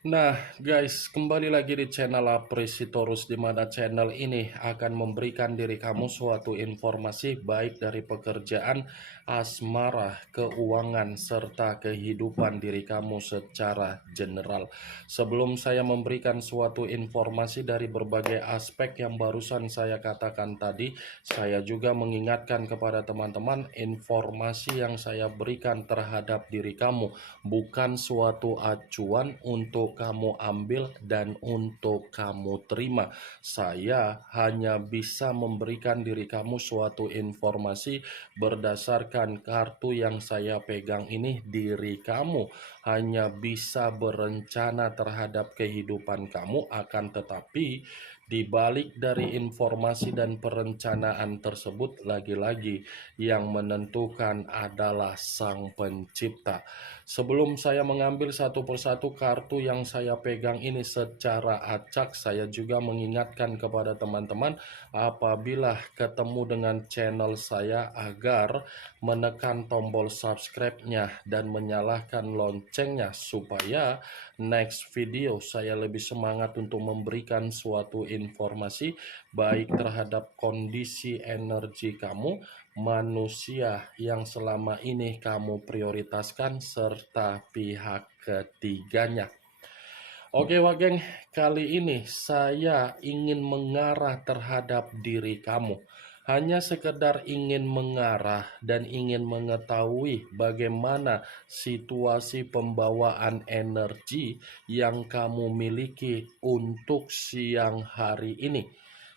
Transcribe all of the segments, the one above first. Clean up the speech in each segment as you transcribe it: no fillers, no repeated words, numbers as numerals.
Nah, guys, kembali lagi di channel Apresitorus, di mana channel ini akan memberikan diri kamu suatu informasi baik dari pekerjaan, asmara, keuangan, serta kehidupan diri kamu secara general. Sebelum saya memberikan suatu informasi dari berbagai aspek yang barusan saya katakan tadi, saya juga mengingatkan kepada teman-teman informasi yang saya berikan terhadap diri kamu bukan suatu acuan untuk kamu ambil dan untuk kamu terima. Saya hanya bisa memberikan diri kamu suatu informasi berdasarkan kartu yang saya pegang ini. Diri kamu hanya bisa berencana terhadap kehidupan kamu, akan tetapi di balik dari informasi dan perencanaan tersebut, lagi-lagi yang menentukan adalah Sang Pencipta. Sebelum saya mengambil satu persatu kartu yang saya pegang ini secara acak, saya juga mengingatkan kepada teman-teman apabila ketemu dengan channel saya agar menekan tombol subscribe-nya dan menyalakan loncengnya supaya next video saya lebih semangat untuk memberikan suatu informasi baik terhadap kondisi energi kamu, manusia yang selama ini kamu prioritaskan, serta pihak ketiganya. Oke Wageng, kali ini saya ingin mengarah terhadap diri kamu. Hanya sekedar ingin mengarah dan ingin mengetahui bagaimana situasi pembawaan energi yang kamu miliki untuk siang hari ini.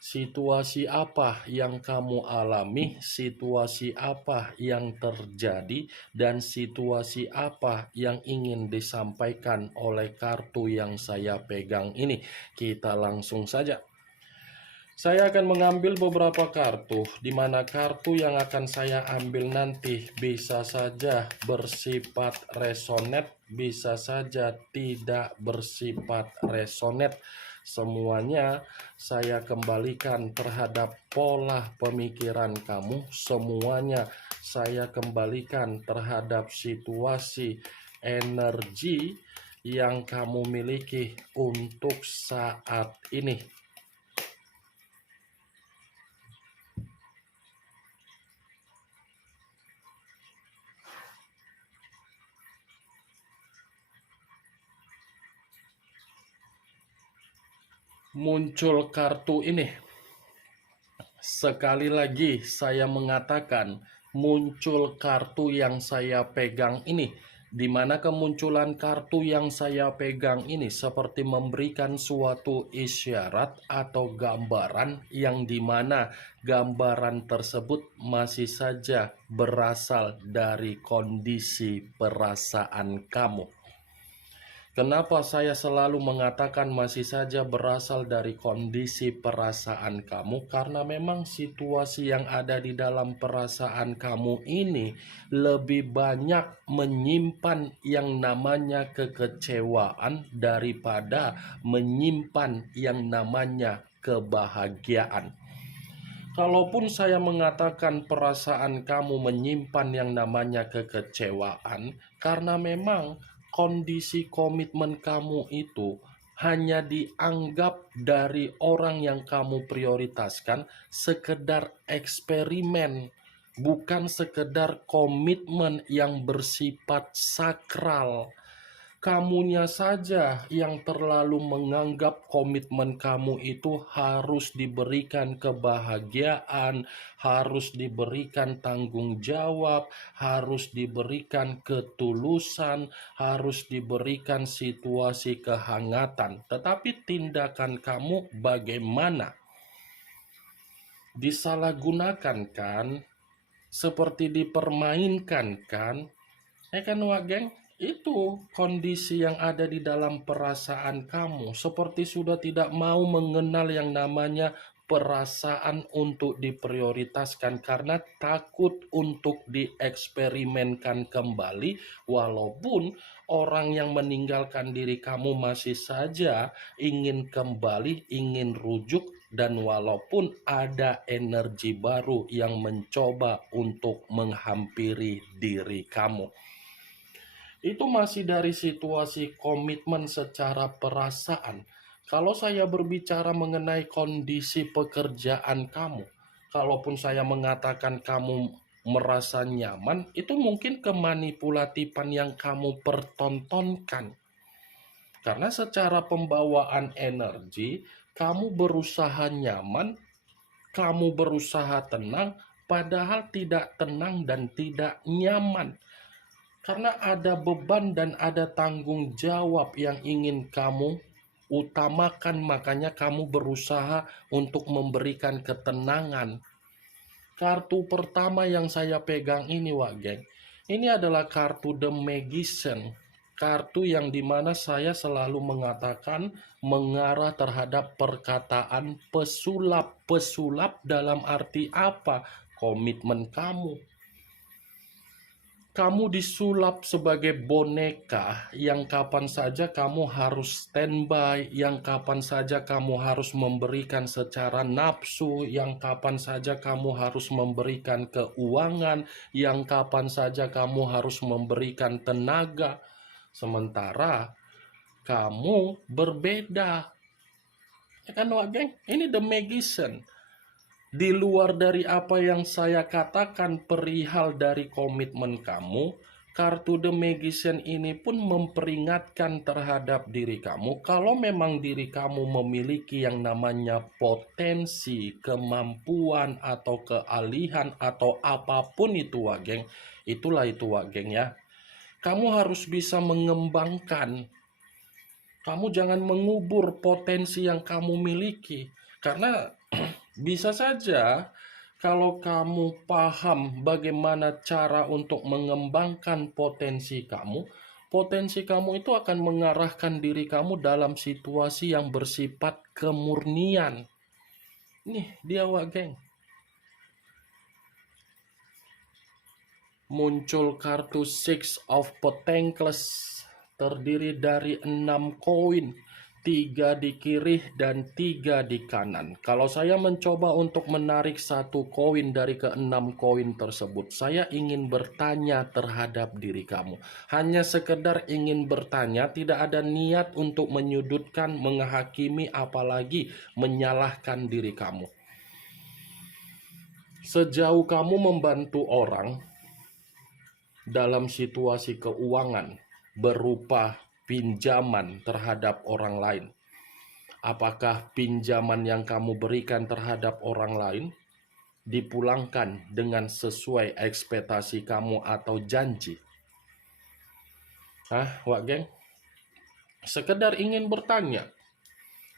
Situasi apa yang kamu alami, situasi apa yang terjadi, dan situasi apa yang ingin disampaikan oleh kartu yang saya pegang ini. Kita langsung saja. Saya akan mengambil beberapa kartu, di mana kartu yang akan saya ambil nanti bisa saja bersifat resonet, bisa saja tidak bersifat resonet. Semuanya saya kembalikan terhadap pola pemikiran kamu, semuanya saya kembalikan terhadap situasi energi yang kamu miliki untuk saat ini. Muncul kartu ini. Sekali lagi saya mengatakan muncul kartu yang saya pegang ini, di mana kemunculan kartu yang saya pegang ini seperti memberikan suatu isyarat atau gambaran yang dimana gambaran tersebut masih saja berasal dari kondisi perasaan kamu. Kenapa saya selalu mengatakan masih saja berasal dari kondisi perasaan kamu? Karena memang situasi yang ada di dalam perasaan kamu ini lebih banyak menyimpan yang namanya kekecewaan daripada menyimpan yang namanya kebahagiaan. Kalaupun saya mengatakan perasaan kamu menyimpan yang namanya kekecewaan, karena memang kondisi komitmen kamu itu hanya dianggap dari orang yang kamu prioritaskan sekedar eksperimen, bukan sekedar komitmen yang bersifat sakral. Kamunya saja yang terlalu menganggap komitmen kamu itu harus diberikan kebahagiaan, harus diberikan tanggung jawab, harus diberikan ketulusan, harus diberikan situasi kehangatan. Tetapi tindakan kamu bagaimana? Disalahgunakan kan? Seperti dipermainkan kan? Kan Wageng, itu kondisi yang ada di dalam perasaan kamu. Seperti sudah tidak mau mengenal yang namanya perasaan untuk diprioritaskan karena takut untuk dieksperimenkan kembali, walaupun orang yang meninggalkan diri kamu masih saja ingin kembali, ingin rujuk, dan walaupun ada energi baru yang mencoba untuk menghampiri diri kamu. itu masih dari situasi komitmen secara perasaan. Kalau saya berbicara mengenai kondisi pekerjaan kamu, kalaupun saya mengatakan kamu merasa nyaman, itu mungkin kemanipulatifan yang kamu pertontonkan. Karena secara pembawaan energi, kamu berusaha nyaman, kamu berusaha tenang, padahal tidak tenang dan tidak nyaman. Karena ada beban dan ada tanggung jawab yang ingin kamu utamakan, makanya kamu berusaha untuk memberikan ketenangan. Kartu pertama yang saya pegang ini, Wak Geng, ini adalah kartu The Magician. Kartu yang dimana saya selalu mengatakan mengarah terhadap perkataan pesulap. Pesulap dalam arti apa? Komitmen kamu. Kamu disulap sebagai boneka yang kapan saja kamu harus standby, yang kapan saja kamu harus memberikan secara nafsu, yang kapan saja kamu harus memberikan keuangan, yang kapan saja kamu harus memberikan tenaga. Sementara kamu berbeda. Ya kan, Wak Geng? Ini The Magician. Di luar dari apa yang saya katakan perihal dari komitmen kamu, kartu The Magician ini pun memperingatkan terhadap diri kamu kalau memang diri kamu memiliki yang namanya potensi, kemampuan, atau keahlian, atau apapun itu, Wak Geng. Itulah itu, Wak Geng, ya. Kamu harus bisa mengembangkan. Kamu jangan mengubur potensi yang kamu miliki. Karena bisa saja kalau kamu paham bagaimana cara untuk mengembangkan potensi kamu itu akan mengarahkan diri kamu dalam situasi yang bersifat kemurnian. Nih dia, Wak Geng. Muncul kartu Six of Pentacles, terdiri dari 6 koin, 3 di kiri dan 3 di kanan. Kalau saya mencoba untuk menarik satu koin dari ke-6 koin tersebut, saya ingin bertanya terhadap diri kamu. Hanya sekedar ingin bertanya, tidak ada niat untuk menyudutkan, menghakimi, apalagi menyalahkan diri kamu. Sejauh kamu membantu orang dalam situasi keuangan berupa pinjaman terhadap orang lain, apakah pinjaman yang kamu berikan terhadap orang lain dipulangkan dengan sesuai ekspektasi kamu atau janji? Wak Geng? Sekedar ingin bertanya,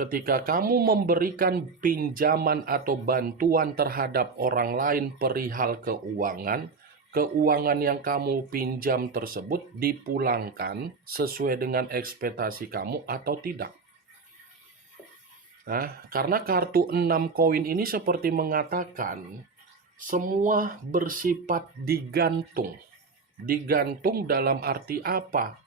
ketika kamu memberikan pinjaman atau bantuan terhadap orang lain perihal keuangan, keuangan yang kamu pinjam tersebut dipulangkan sesuai dengan ekspektasi kamu atau tidak? Karena kartu 6 koin ini seperti mengatakan semua bersifat digantung. Digantung dalam arti apa?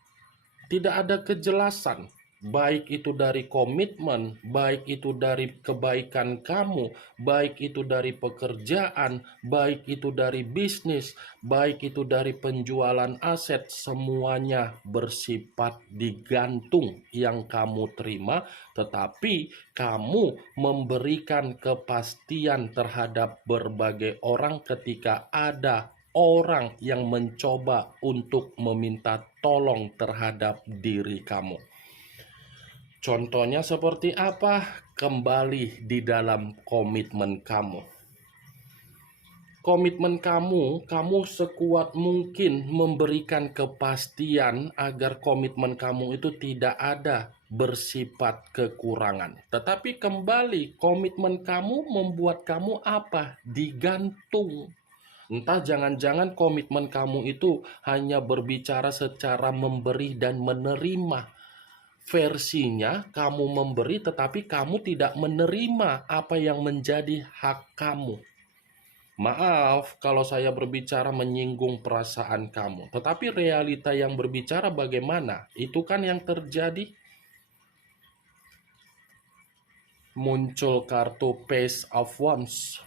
Tidak ada kejelasan. Baik itu dari komitmen, baik itu dari kebaikan kamu, baik itu dari pekerjaan, baik itu dari bisnis, baik itu dari penjualan aset, semuanya bersifat digantung yang kamu terima, tetapi kamu memberikan kepastian terhadap berbagai orang ketika ada orang yang mencoba untuk meminta tolong terhadap diri kamu. Contohnya seperti apa? Kembali di dalam komitmen kamu. Komitmen kamu sekuat mungkin memberikan kepastian agar komitmen kamu itu tidak ada bersifat kekurangan. Tetapi kembali, komitmen kamu membuat kamu apa? Digantung. Entah jangan-jangan komitmen kamu itu hanya berbicara secara memberi dan menerima. Versinya kamu memberi tetapi kamu tidak menerima apa yang menjadi hak kamu. Maaf kalau saya berbicara menyinggung perasaan kamu, tetapi realita yang berbicara bagaimana? Itu kan yang terjadi. Muncul kartu Page of Wands.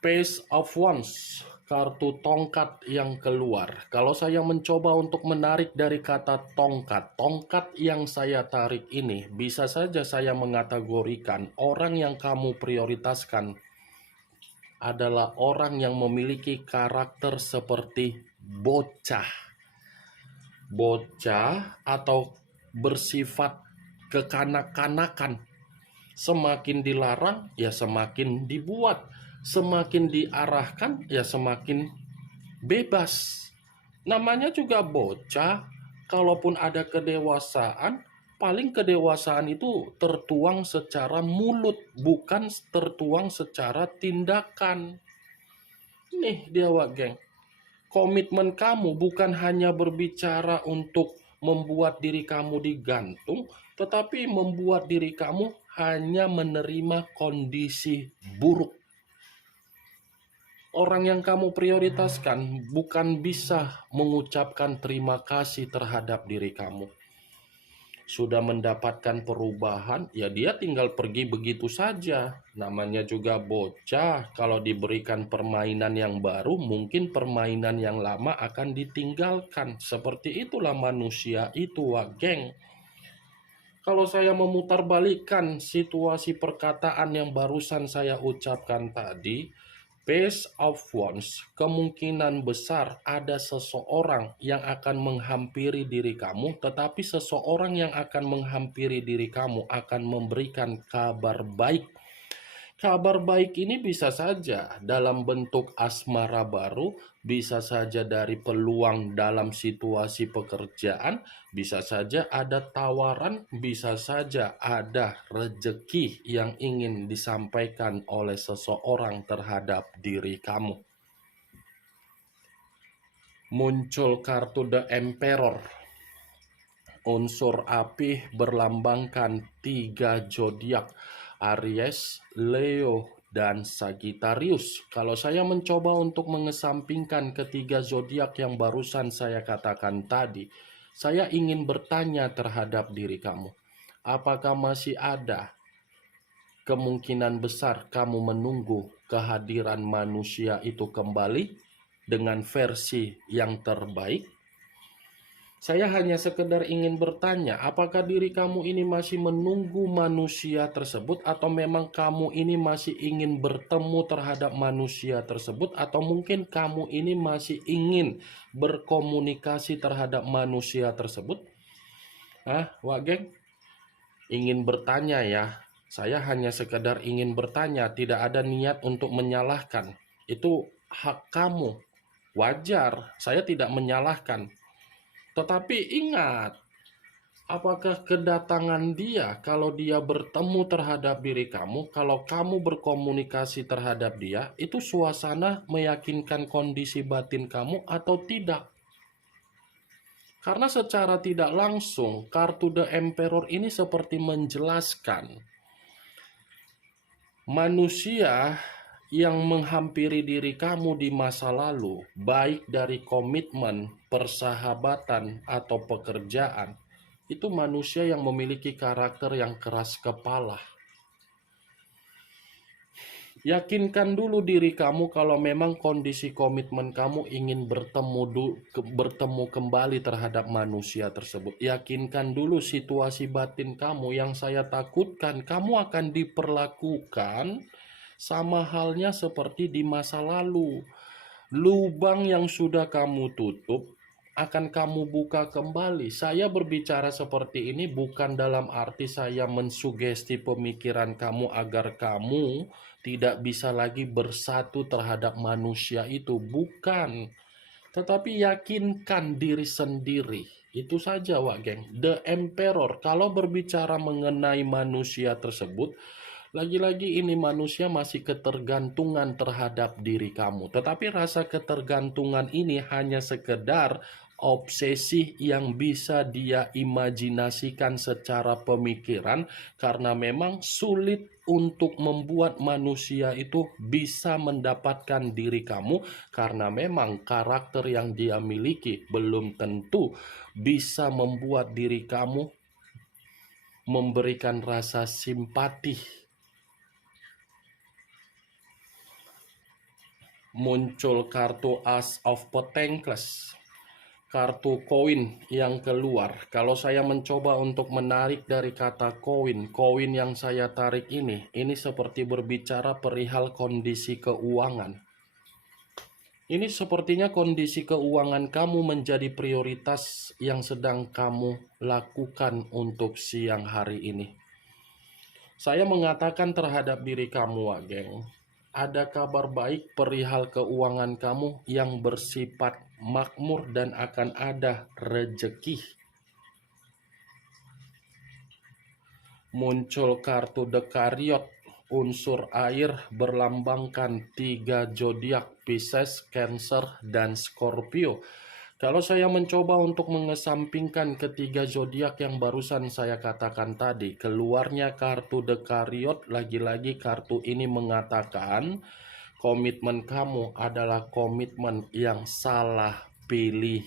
Page of Wands kartu tongkat yang keluar. Kalau saya mencoba untuk menarik dari kata tongkat, tongkat yang saya tarik ini bisa saja saya mengategorikan orang yang kamu prioritaskan adalah orang yang memiliki karakter seperti bocah. Bocah atau bersifat kekanak-kanakan. Semakin dilarang, ya semakin dibuat. Semakin diarahkan, ya semakin bebas. Namanya juga bocah. Kalaupun ada kedewasaan, paling kedewasaan itu tertuang secara mulut, bukan tertuang secara tindakan. Nih dia wak geng. Komitmen kamu bukan hanya berbicara untuk membuat diri kamu digantung, tetapi membuat diri kamu hanya menerima kondisi buruk. Orang yang kamu prioritaskan bukan bisa mengucapkan terima kasih terhadap diri kamu. Sudah mendapatkan perubahan, ya dia tinggal pergi begitu saja. Namanya juga bocah, kalau diberikan permainan yang baru, mungkin permainan yang lama akan ditinggalkan. Seperti itulah manusia itu, wak geng. Kalau saya memutarbalikkan situasi perkataan yang barusan saya ucapkan tadi, based of ones, kemungkinan besar ada seseorang yang akan menghampiri diri kamu, tetapi seseorang yang akan menghampiri diri kamu akan memberikan kabar baik. Kabar baik ini bisa saja dalam bentuk asmara baru, bisa saja dari peluang dalam situasi pekerjaan, bisa saja ada tawaran, bisa saja ada rejeki yang ingin disampaikan oleh seseorang terhadap diri kamu. Muncul kartu The Emperor. Unsur api berlambangkan 3 zodiak, Aries, Leo, dan Sagittarius. Kalau saya mencoba untuk mengesampingkan ketiga zodiak yang barusan saya katakan tadi, saya ingin bertanya terhadap diri kamu. Apakah masih ada kemungkinan besar kamu menunggu kehadiran manusia itu kembali dengan versi yang terbaik? Saya hanya sekedar ingin bertanya, apakah diri kamu ini masih menunggu manusia tersebut atau memang kamu ini masih ingin bertemu terhadap manusia tersebut atau mungkin kamu ini masih ingin berkomunikasi terhadap manusia tersebut? Wak geng? Ingin bertanya ya. Saya hanya sekedar ingin bertanya, tidak ada niat untuk menyalahkan. Itu hak kamu. Wajar, saya tidak menyalahkan. Tetapi ingat, apakah kedatangan dia, kalau dia bertemu terhadap diri kamu, kalau kamu berkomunikasi terhadap dia, itu suasana meyakinkan kondisi batin kamu atau tidak? Karena secara tidak langsung, kartu The Emperor ini seperti menjelaskan manusia yang menghampiri diri kamu di masa lalu, baik dari komitmen, persahabatan, atau pekerjaan, itu manusia yang memiliki karakter yang keras kepala. Yakinkan dulu diri kamu kalau memang kondisi komitmen kamu ingin bertemu kembali terhadap manusia tersebut. Yakinkan dulu situasi batin kamu yang saya takutkan kamu akan diperlakukan sama halnya seperti di masa lalu. Lubang yang sudah kamu tutup akan kamu buka kembali. Saya berbicara seperti ini bukan dalam arti saya mensugesti pemikiran kamu agar kamu tidak bisa lagi bersatu terhadap manusia itu. Bukan. Tetapi yakinkan diri sendiri. Itu saja, wak geng. The Emperor, kalau berbicara mengenai manusia tersebut, lagi-lagi ini manusia masih ketergantungan terhadap diri kamu. Tetapi rasa ketergantungan ini hanya sekedar obsesi yang bisa dia imajinasikan secara pemikiran karena memang sulit untuk membuat manusia itu bisa mendapatkan diri kamu karena memang karakter yang dia miliki belum tentu bisa membuat diri kamu memberikan rasa simpati. muncul kartu Ace of Pentacles, kartu koin yang keluar. Kalau saya mencoba untuk menarik dari kata koin yang saya tarik ini seperti berbicara perihal kondisi keuangan. Ini sepertinya kondisi keuangan kamu menjadi prioritas yang sedang kamu lakukan untuk siang hari ini. Saya mengatakan terhadap diri kamu, geng, ada kabar baik perihal keuangan kamu yang bersifat makmur dan akan ada rejeki. Muncul kartu The Chariot, unsur air berlambangkan 3 zodiak Pisces, Cancer, dan Scorpio. Kalau saya mencoba untuk mengesampingkan ketiga zodiak yang barusan saya katakan tadi, keluarnya kartu The Chariot. Lagi-lagi kartu ini mengatakan komitmen kamu adalah komitmen yang salah pilih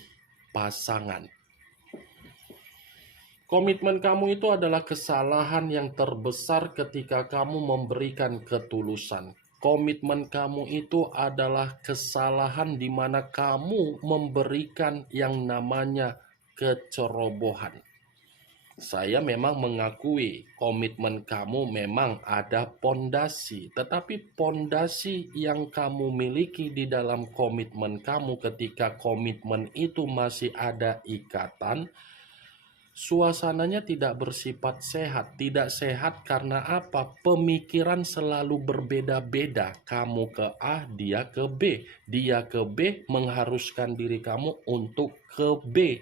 pasangan. Komitmen kamu itu adalah kesalahan yang terbesar ketika kamu memberikan ketulusan. Komitmen kamu itu adalah kesalahan di mana kamu memberikan yang namanya kecerobohan. Saya memang mengakui komitmen kamu memang ada pondasi, tetapi pondasi yang kamu miliki di dalam komitmen kamu ketika komitmen itu masih ada ikatan, suasananya tidak bersifat sehat. Tidak sehat karena apa? Pemikiran selalu berbeda-beda. Kamu ke A, dia ke B. Dia ke B mengharuskan diri kamu untuk ke B.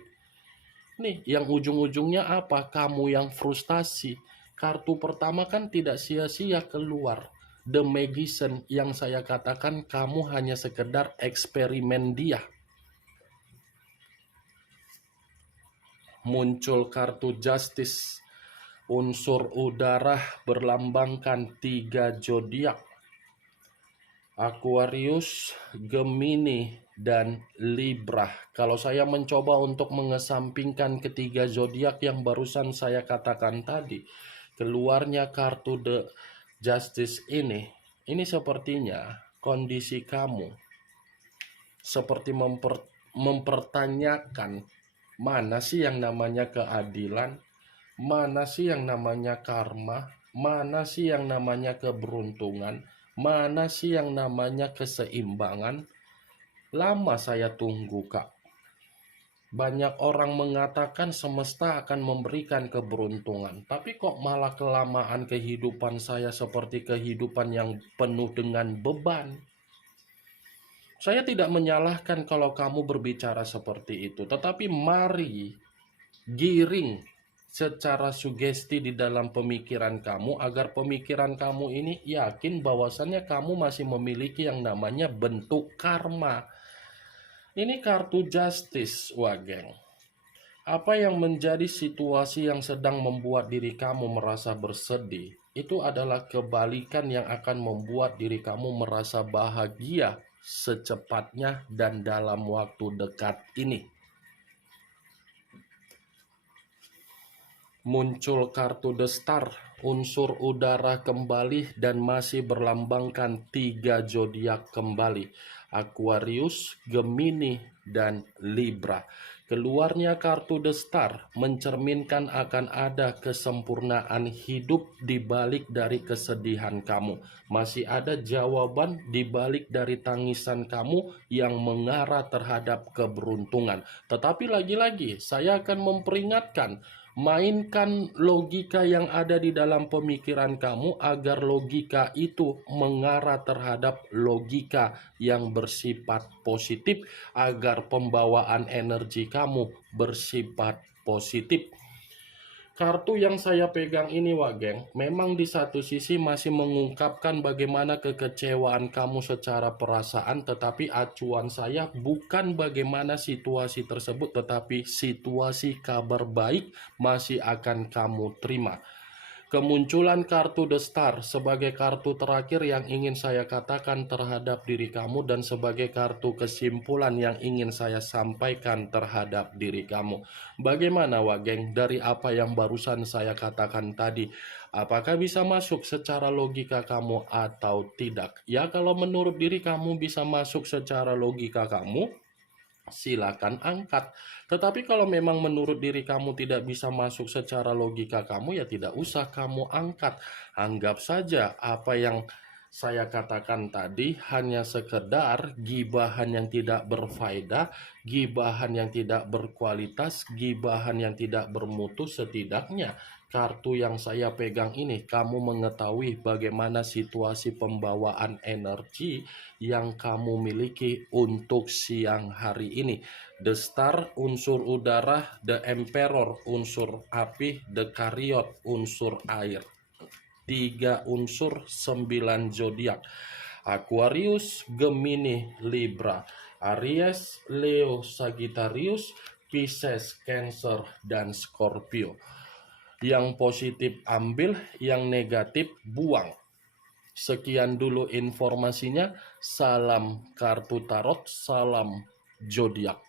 Nih, yang ujung-ujungnya apa? Kamu yang frustasi. Kartu pertama kan tidak sia-sia keluar. The Magician, yang saya katakan kamu hanya sekedar eksperimen dia. Muncul kartu Justice, unsur udara berlambangkan 3 zodiak Aquarius, Gemini, dan Libra. Kalau saya mencoba untuk mengesampingkan ketiga zodiak yang barusan saya katakan tadi, keluarnya kartu The Justice ini sepertinya kondisi kamu seperti mempertanyakan, mana sih yang namanya keadilan? Mana sih yang namanya karma? Mana sih yang namanya keberuntungan? Mana sih yang namanya keseimbangan? Lama saya tunggu, Kak. Banyak orang mengatakan semesta akan memberikan keberuntungan, tapi kok malah kelamaan kehidupan saya seperti kehidupan yang penuh dengan beban. Saya tidak menyalahkan kalau kamu berbicara seperti itu, tetapi mari giring secara sugesti di dalam pemikiran kamu agar pemikiran kamu ini yakin bahwasannya kamu masih memiliki yang namanya bentuk karma. Ini kartu Justice, geng. Apa yang menjadi situasi yang sedang membuat diri kamu merasa bersedih, itu adalah kebalikan yang akan membuat diri kamu merasa bahagia secepatnya dan dalam waktu dekat ini. Muncul kartu The Star, unsur udara kembali dan masih berlambangkan 3 zodiak kembali, Aquarius, Gemini, dan Libra. Keluarnya kartu The Star mencerminkan akan ada kesempurnaan hidup di balik dari kesedihan kamu. Masih ada jawaban di balik dari tangisan kamu yang mengarah terhadap keberuntungan. Tetapi lagi-lagi saya akan memperingatkan, mainkan logika yang ada di dalam pemikiran kamu agar logika itu mengarah terhadap logika yang bersifat positif, agar pembawaan energi kamu bersifat positif. Kartu yang saya pegang ini, geng, memang di satu sisi masih mengungkapkan bagaimana kekecewaan kamu secara perasaan, tetapi acuan saya bukan bagaimana situasi tersebut, tetapi situasi kabar baik masih akan kamu terima. Kemunculan kartu The Star sebagai kartu terakhir yang ingin saya katakan terhadap diri kamu dan sebagai kartu kesimpulan yang ingin saya sampaikan terhadap diri kamu. Bagaimana Wageng dari apa yang barusan saya katakan tadi? Apakah bisa masuk secara logika kamu atau tidak? Ya, kalau menurut diri kamu bisa masuk secara logika kamu, silakan angkat. Tetapi kalau memang menurut diri kamu tidak bisa masuk secara logika kamu, ya tidak usah kamu angkat. Anggap saja apa yang saya katakan tadi hanya sekedar gibahan yang tidak berfaedah, gibahan yang tidak berkualitas, gibahan yang tidak bermutu. Setidaknya kartu yang saya pegang ini, kamu mengetahui bagaimana situasi pembawaan energi yang kamu miliki untuk siang hari ini. The Star unsur udara, The Emperor unsur api, The Chariot unsur air. 3 unsur 9 zodiak. Aquarius, Gemini, Libra, Aries, Leo, Sagittarius, Pisces, Cancer, dan Scorpio. Yang positif ambil, yang negatif buang. Sekian dulu informasinya. Salam kartu tarot, salam zodiak.